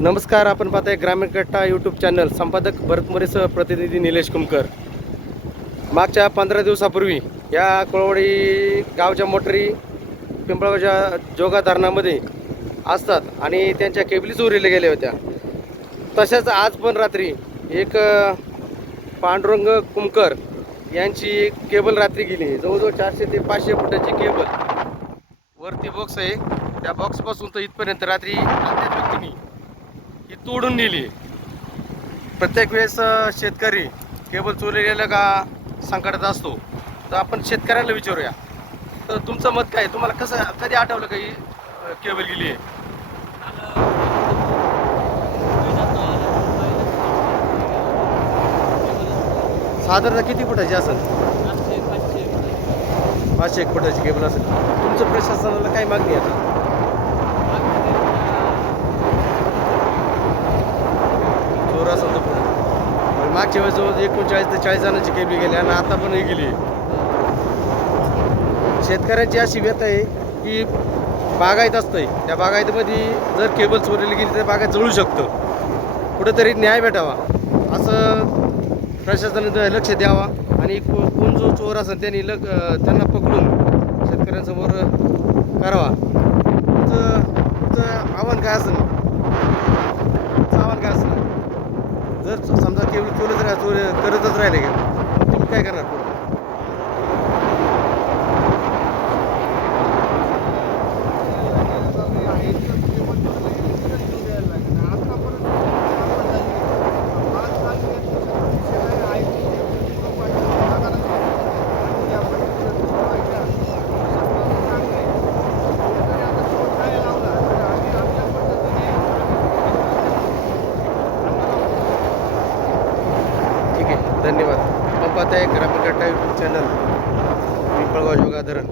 नमस्कार. आपण पाहताय ग्रामीण कट्टा यूट्यूब चॅनल. संपादक भरत मोरेसह प्रतिनिधी निलेश कुमकर. मागच्या 15 दिवसापूर्वी या कोळवडी गावच्या मोटरी पिंपळगावच्या जोगा धरणामध्ये असतात आणि त्यांच्या केबली चोरीला गेल्या होत्या. तशाच आज पण रात्री एक पांडुरंग कुमकर यांची केबल रात्री गेली. जवळजवळ 400 ते 500 फुटाची केबल. वरती बॉक्स आहे, त्या बॉक्सपासून तर इथपर्यंत रात्री अज्ञात व्यक्तींनी ही तोडून नेली. प्रत्येक वेळेस शेतकरी केबल चोरी गेलं का संकटात असतो. तर आपण शेतकऱ्याला विचारूया, तर तुमचं मत काय? तुम्हाला कसं कधी आठवलं काही केबल गेली आहे? साधारणतः किती फुटाची असेल? 500 एक फुटाची केबल असेल. तुमचं प्रशासनाला काय मागणी आहे आता? चोर असेल तर पुढे मागच्या वेळेस जवळ 39 ते 40 जणांची केबली गेली आणि आता पण ही गेली. शेतकऱ्यांची अशी व्यथा आहे की बागायत असतंय, त्या बागायतीमध्ये जर केबल चोरीला गेली तर बागायत जळू शकतं. कुठंतरी न्याय भेटावा असं प्रशासनाने लक्ष द्यावा आणि कोण जो चोर असेल त्यांना पकडून शेतकऱ्यांसमोर करावा. तुमचं आव्हान काय असेल? आव्हान काय असेल? जर समजा केबल चोरी करतच राहिले का तुम्ही काय करणार? धन्यवाद. आपण पाहताय ग्रामीण कट्टा यूट्यूब चॅनल, पिंपळगाव जोगा धरण.